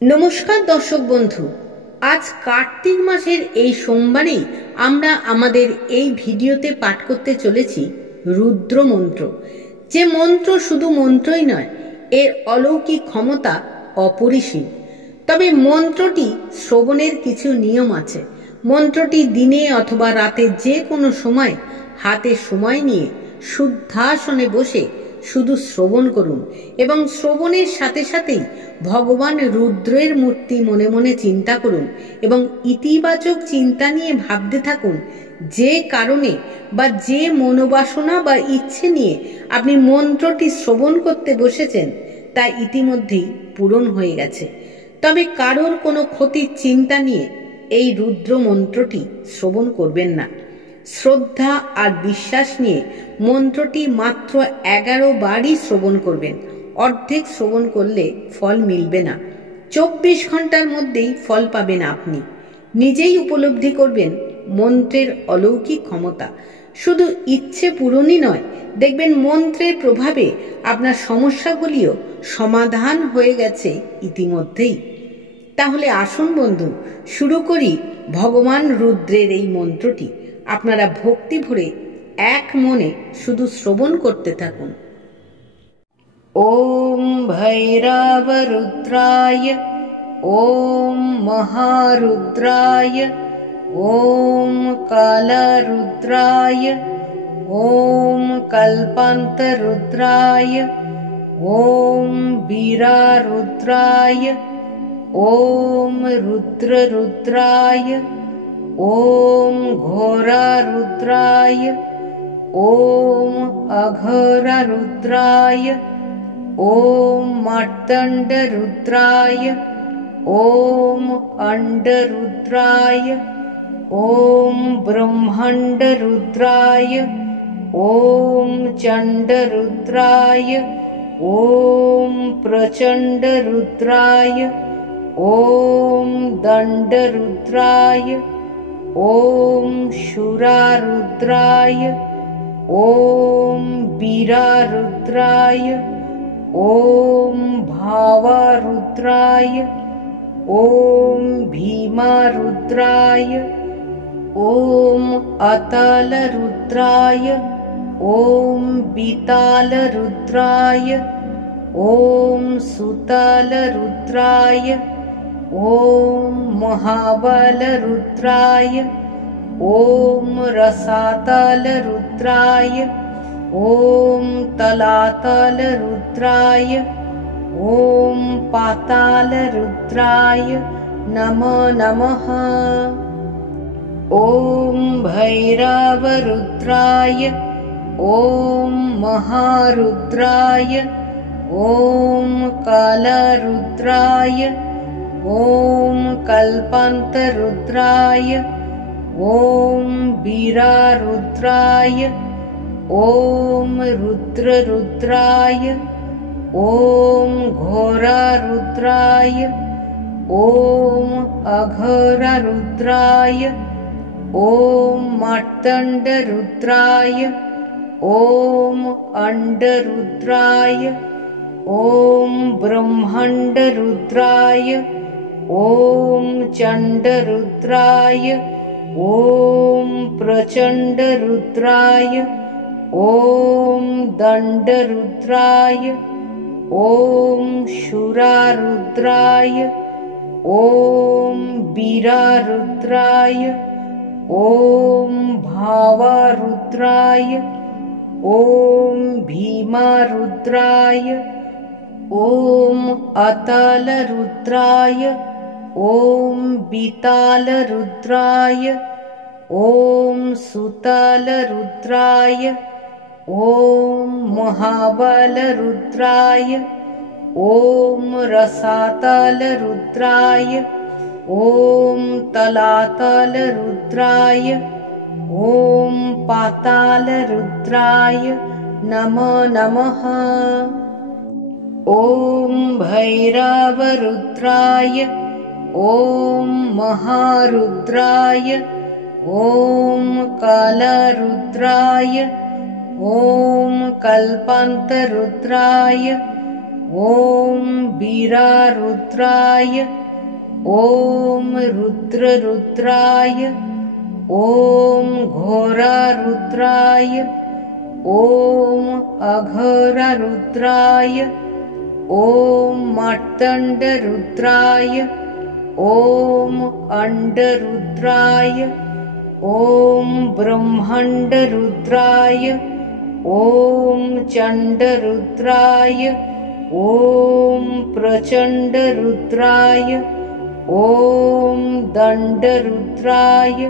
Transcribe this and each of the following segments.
নমস্কার দর্শক বন্ধু, আজ কার্তিক মাসের এই সোমবারেই আমরা আমাদের এই ভিডিওতে পাঠ করতে চলেছি রুদ্র মন্ত্র। যে মন্ত্র শুধু মন্ত্রই নয়, এর অলৌকিক ক্ষমতা অপরিসীম। তবে মন্ত্রটি শ্রবণের কিছু নিয়ম আছে। মন্ত্রটি দিনে অথবা রাতে যে কোনো সময় হাতে সময় নিয়ে শুদ্ধাসনে বসে শুধু শ্রবণ করুন এবং শ্রবণের সাথে সাথেই ভগবান রুদ্রের মূর্তি মনে মনে চিন্তা করুন এবং ইতিবাচক চিন্তা নিয়ে ভাবতে থাকুন যে কারণে বা যে মনোবাসনা বা ইচ্ছে নিয়ে আপনি মন্ত্রটি শ্রবণ করতে বসেছেন তা ইতিমধ্যেই পূরণ হয়ে গেছে। তবে কারোর কোনো ক্ষতির চিন্তা নিয়ে এই রুদ্র মন্ত্রটি শ্রবণ করবেন না। শ্রদ্ধা আর বিশ্বাস নিয়ে মন্ত্রটি মাত্র 11 বারই শ্রবণ করবেন। অর্ধেক শ্রবণ করলে ফল মিলবে না। 24 ঘন্টার মধ্যেই ফল পাবেন। আপনি নিজেই উপলব্ধি করবেন মন্ত্রের অলৌকিক ক্ষমতা। শুধু ইচ্ছে পূরণই নয়, দেখবেন মন্ত্রের প্রভাবে আপনার সমস্যাগুলিও সমাধান হয়ে গেছে ইতিমধ্যেই। তাহলে আসুন বন্ধু, শুরু করি ভগবান রুদ্রের এই মন্ত্রটি। আপনারা ভক্তি ভরে এক মনে শুধু শ্রবণ করতে থাকুন। ওম ভৈরব রুদ্রায়, ওম মহারুদ্রায়, ওম কালরুদ্রায়, ওম কল্পান্তরুদ্রায়, ওম বীরারুদ্রায়, ওম রুদ্ররুদ্রায়, ओम घोरारुद्राय, ओम अघोरारुद्राय, ओम मार्तण्डरुद्राय, ओम अंडरुद्राय, ओम ब्रह्माण्डरुद्राय, ओम चण्डरुद्राय, ओम प्रचण्डरुद्राय, ओम दण्डरुद्राय, ओम शूरारुद्राय, ओम वीरारुद्राय, ओम भावारुद्राय, ओम भीमारुद्राय, ओम अतालरुद्राय, ओम बीतालरुद्राय, ओम सुतालरुद्राय, ओम महाबलरुद्राय, ओम रसातलरुद्राय, ओम तलातलरुद्राय, ओम पातालरुद्राय नमो नमः। ओम भैरवरुद्राय, ओम महारुद्राय, ओम कालरुद्राय, ओम कल्पान्तरुद्राय, ओम वीरारुद्राय, ओम रुद्ररुद्राय, ओम घोरारुद्राय, ओम अघोरारुद्राय, ओम मार्तण्डरुद्राय, ओम अंडरुद्राय, ओम ब्रह्माण्डरुद्राय, ओम चण्डरुद्राय, ओम प्रचण्डरुद्राय, ओम दण्डरुद्राय, ओम शूरारुद्राय, ओम वीरारुद्राय, ओम भावारुद्राय, ओम भीमारुद्राय, ओम अतालरुद्राय, ओम बीतालरुद्राय, ओम सुतालरुद्राय, ओम महाबलरुद्राय, ओम रसातलरुद्राय, ओम तलातलरुद्राय, ओम पातालरुद्राय नमो नमः। ओम भैरवरुद्राय, ओम महारुद्राय, ओम कालरुद्राय, ओम कल्पान्तरुद्राय, ॐ वीरारुद्राय ॐ रुद्ररुद्राय ॐ घोरारुद्राय ॐ अघोरारुद्राय ॐ मार्तण्डरुद्राय ॐ अण्डरुद्राय ॐ ब्रह्माण्डरुद्राय ॐ चण्डरुद्राय ॐ प्रचण्डरुद्राय ॐ दण्डरुद्राय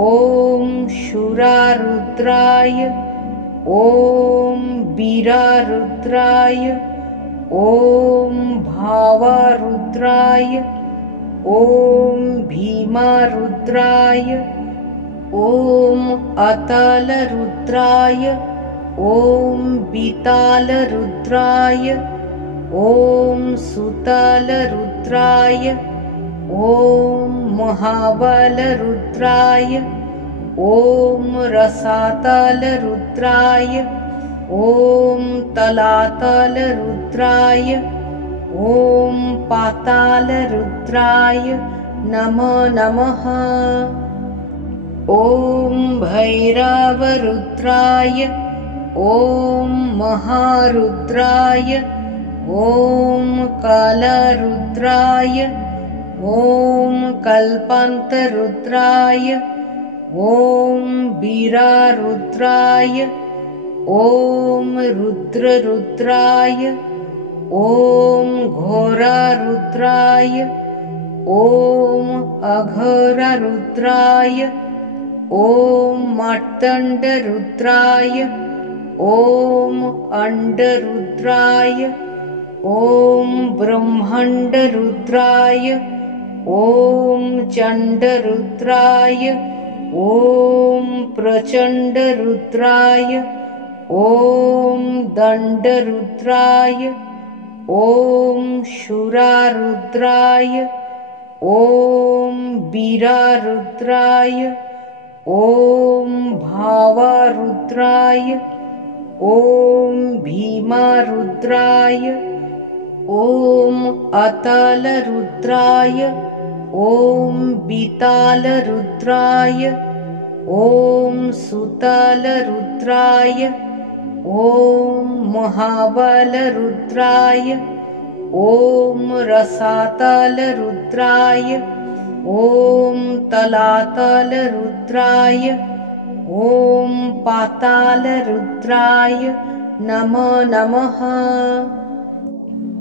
ॐ शूरारुद्राय ॐ वीरारुद्राय ॐ भावारुद्राय ॐ भीमारुद्राय ॐ अतालरुद्राय ॐ बीतालरुद्राय ॐ सुतालरुद्राय ॐ महाबलरुद्राय ॐ रसातलरुद्राय ॐ तलातलरुद्राय ॐ पातालरुद्राय नमो नमः। ॐ भैरवरुद्राय ॐ महारुद्राय ॐ कालरुद्राय ॐ कल्पान्तरुद्राय ॐ वीरारुद्राय ॐ रुद्ररुद्राय ॐ घोरारुद्राय ॐ अघोरारुद्राय ॐ मार्तण्डरुद्राय ॐ अण्डरुद्राय ॐ ब्रह्माण्डरुद्राय ॐ चण्डरुद्राय ॐ प्रचण्डरुद्राय ॐ दण्डरुद्राय ॐ शूरारुद्राय ॐ वीरारुद्राय ॐ भावारुद्राय ॐ भीमारुद्राय ॐ अतालरुद्राय ॐ बीतालरुद्राय ॐ सुतालरुद्राय ॐ महाबलरुद्राय ॐ रसातलरुद्राय ॐ तलातलरुद्राय ॐ पातालरुद्राय नमो नमः।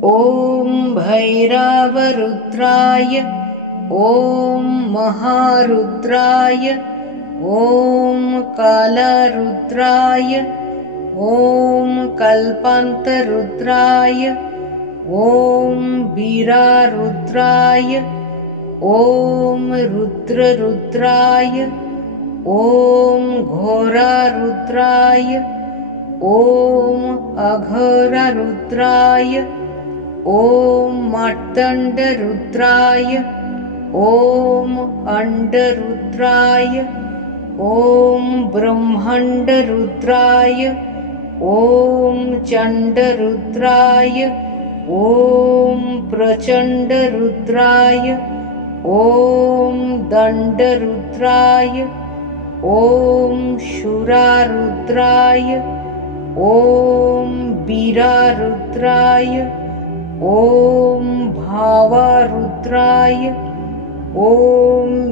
ॐ भैरवरुद्राय ॐ महारुद्राय ॐ कालरुद्राय ॐ कल्पान्तरुद्राय ॐ वीरारुद्राय ॐ रुद्ररुद्राय ॐ घोरारुद्राय ॐ अघोरारुद्राय ॐ मार्तण्डरुद्राय ॐ अण्डरुद्राय ॐ ब्रह्माण्डरुद्राय ॐ चण्डरुद्राय ॐ प्रचण्डरुद्राय ॐ दण्डरुद्राय ॐ शूरारुद्राय ॐ वीरारुद्राय ॐ भावारुद्राय ॐ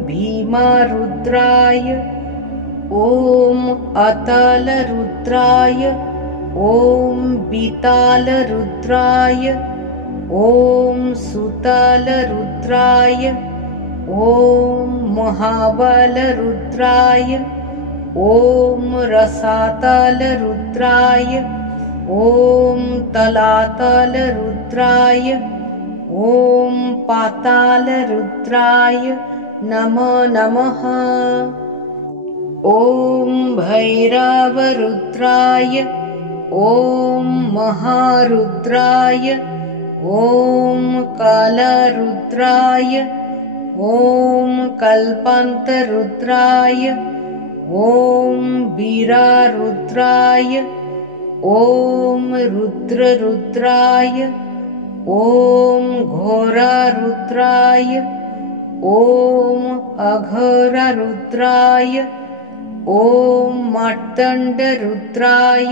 भीमारुद्राय ॐ अतालरुद्राय ॐ बीतालरुद्राय ॐ सुतालरुद्राय ॐ महाबलरुद्राय ॐ रसातलरुद्राय ॐ तलातलरुद्राय ॐ पातालरुद्राय नमो नमः। ॐ भैरवरुद्राय ॐ महारुद्राय ॐ कालरुद्राय ॐ कल्पान्तरुद्राय ॐ वीरारुद्राय ॐ रुद्ररुद्राय, ॐ घोरारुद्राय, ॐ अघोररुद्राय, ॐ मार्तण्डरुद्राय,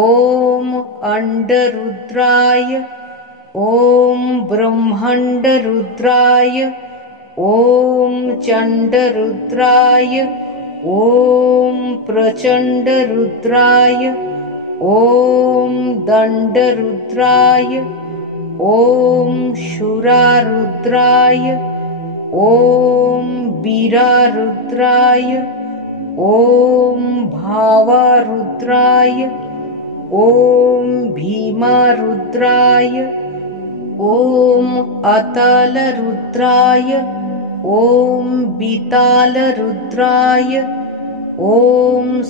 ॐ अण्डरुद्राय, ॐ ब्रह्माण्डरुद्राय, ॐ चण्डरुद्राय, ॐ प्रचण्डरुद्राय, ॐ दण्डरुद्राय, ॐ शूरारुद्राय, ॐ वीरारुद्राय, ॐ भावारुद्राय, ॐ भीमारुद्राय, ॐ अतालरुद्राय, ॐ बीतालरुद्राय, ॐ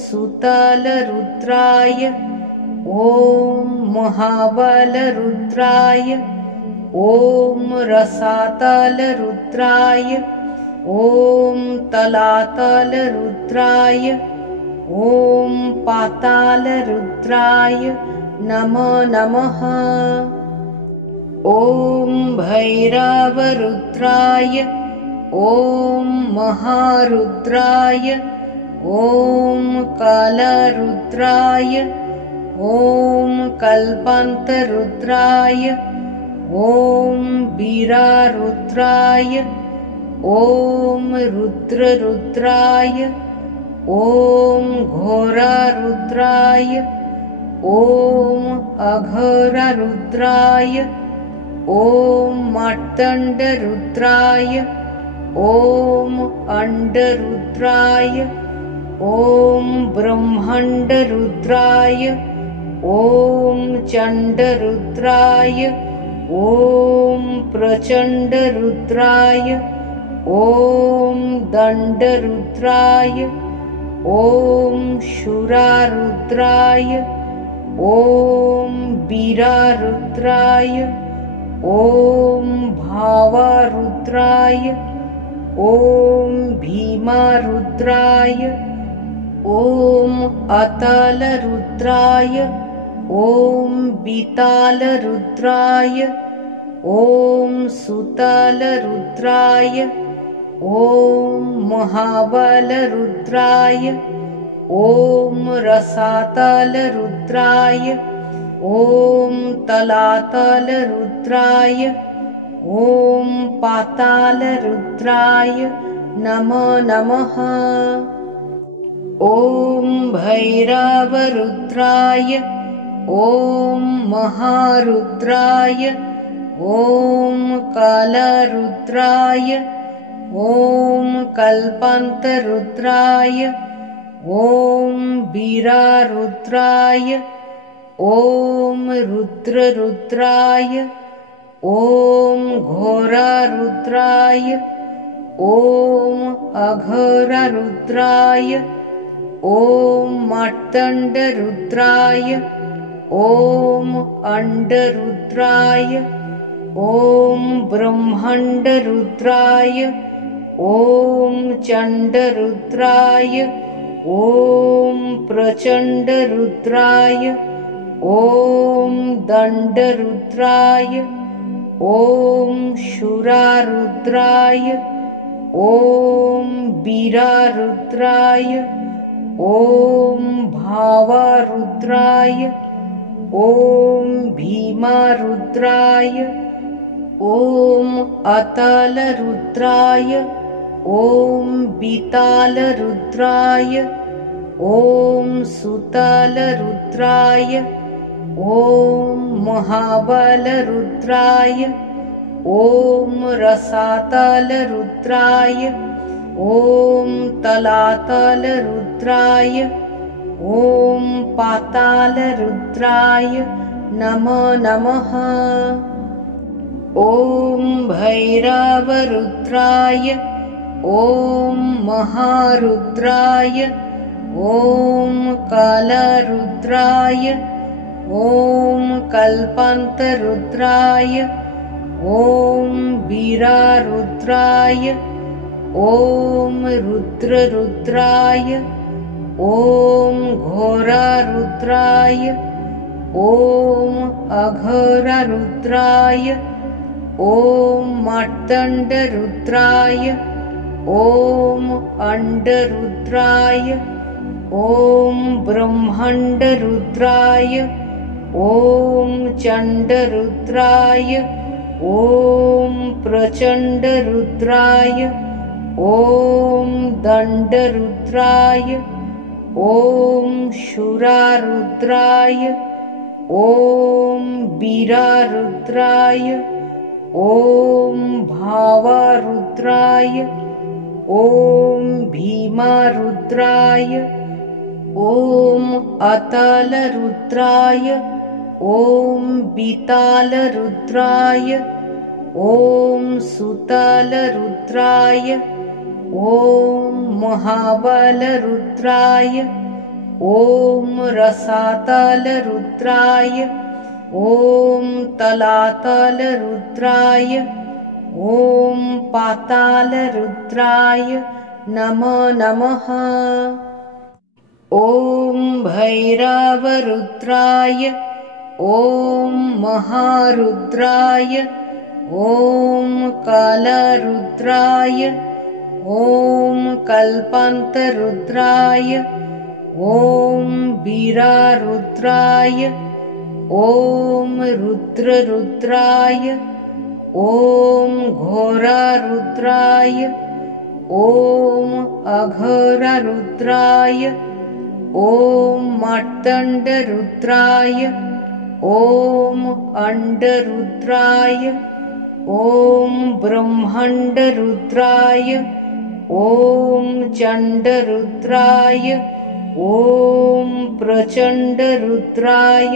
सुतालरुद्राय, ॐ महाबलरुद्राय, ॐ रसातलरुद्राय, ॐ तलातलरुद्राय, ॐ पातालरुद्राय नमो नमः। ॐ भैरवरुद्राय, ॐ महारुद्राय, ॐ कालरुद्राय, ॐ कल्पान्तरुद्राय, ॐ वीरारुद्राय, ॐ रुद्ररुद्राय, ॐ घोरारुद्राय, ॐ अघोररुद्राय, ॐ मार्तण्डरुद्राय, ॐ अण्डरुद्राय, ॐ ब्रह्माण्डरुद्राय, ॐ चण्डरुद्राय, ॐ प्रचण्डरुद्राय, ॐ दण्डरुद्राय, ॐ शूरारुद्राय, ॐ वीरारुद्राय, ॐ भावारुद्राय, ॐ भीमारुद्राय, ॐ अतालरुद्राय, ॐ बीतालरुद्राय, ॐ सुतालरुद्राय, ॐ महाबलरुद्राय, ॐ रसातलरुद्राय, ॐ तलातलरुद्राय, ॐ पातालरुद्राय नमो नमः। ॐ भैरवरुद्राय, ॐ महारुद्राय, ॐ कालरुद्राय, ॐ कल्पान्तरुद्राय, ॐ वीरारुद्राय, ॐ रुद्ररुद्राय, ॐ घोरारुद्राय, ॐ अघोररुद्राय, ॐ मार्तण्डरुद्राय, ॐ अण्डरुद्राय, ॐ ब्रह्माण्डरुद्राय, ॐ चण्डरुद्राय, ॐ प्रचण्डरुद्राय, ॐ दण्डरुद्राय, ॐ शूरारुद्राय, ॐ वीरारुद्राय, ॐ भावारुद्राय, ॐ भीमारुद्राय, ॐ अतालरुद्राय, ॐ बीतालरुद्राय, ॐ सुतालरुद्राय, ॐ महाबलरुद्राय, ॐ रसातलरुद्राय, ॐ तलातलरुद्राय, ॐ पातालरुद्राय नमो नमः। ॐ भैरवरुद्राय, ॐ महारुद्राय, ॐ कालरुद्राय, ॐ कल्पान्तरुद्राय, ॐ वीरारुद्राय, ॐ रुद्ररुद्राय, ॐ घोरारुद्राय ॐ अघोररुद्राय ॐ मार्तण्डरुद्राय ॐ अण्डरुद्राय ॐ ब्रह्माण्डरुद्राय ॐ चण्डरुद्राय ॐ प्रचण्डरुद्राय ॐ दण्डरुद्राय ॐ शूरारुद्राय ॐ वीरारुद्राय ॐ भावारुद्राय ॐ भीमारुद्राय ॐ अतालरुद्राय ॐ बीतालरुद्राय ॐ सुतालरुद्राय ॐ महाबलरुद्राय ॐ रसातलरुद्राय ॐ तलातलरुद्राय ॐ पातालरुद्राय नमो नमः। ॐ भैरवरुद्राय ॐ महारुद्राय ॐ कालरुद्राय ॐ कल्पान्तरुद्राय ॐ वीरारुद्राय ॐ रुद्ररुद्राय ॐ घोरारुद्राय ॐ अघोररुद्राय ॐ मार्तण्डरुद्राय ॐ अण्डरुद्राय ॐ ब्रह्माण्डरुद्राय ॐ चण्डरुद्राय ॐ प्रचण्डरुद्राय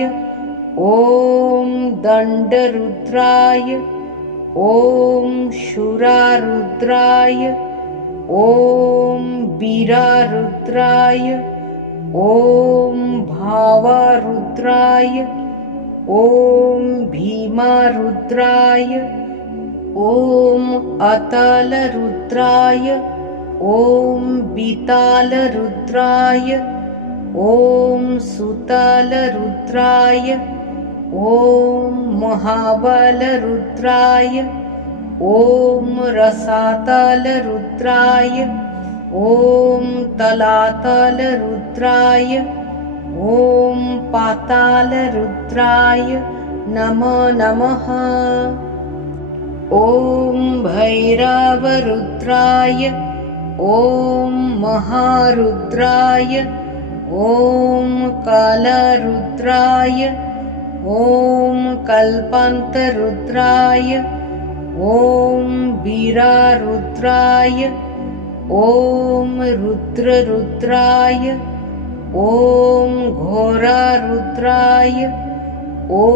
ॐ दण्डरुद्राय ॐ शूरारुद्राय ॐ वीरारुद्राय ॐ भावारुद्राय ॐ भीमारुद्राय ॐ अतालरुद्राय ॐ बीतालरुद्राय ॐ सुतालरुद्राय ॐ महाबलरुद्राय ॐ रसातलरुद्राय ॐ तलातलरुद्राय ॐ पातालरुद्राय नमो नमः। ॐ भैरवरुद्राय ॐ महारुद्राय ॐ कालरुद्राय ॐ कल्पान्तरुद्राय ॐ वीरारुद्राय ॐ रुद्ररुद्राय ॐ घोरारुद्राय ॐ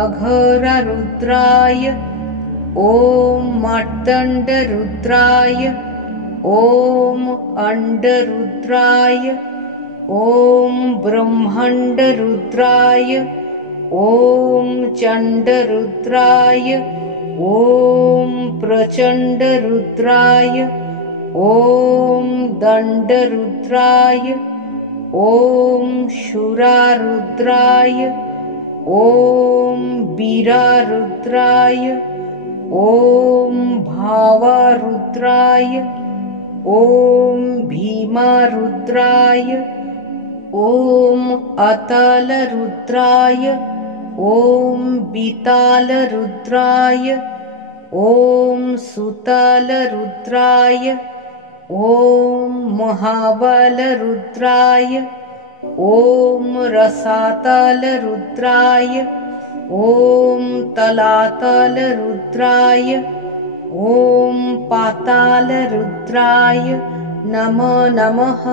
अघोररुद्राय ॐ मार्तण्डरुद्राय ॐ अण्डरुद्राय ॐ ब्रह्माण्डरुद्राय ॐ चण्डरुद्राय ॐ प्रचण्डरुद्राय ॐ दण्डरुद्राय ॐ शूरारुद्राय ॐ वीरारुद्राय ॐ भावारुद्राय ॐ भीमारुद्राय ॐ अतालरुद्राय ॐ बीतालरुद्राय ॐ सुतालरुद्राय ॐ महाबलरुद्राय ॐ रसातलरुद्राय ॐ तलातलरुद्राय ॐ पातालरुद्राय नमो नमः।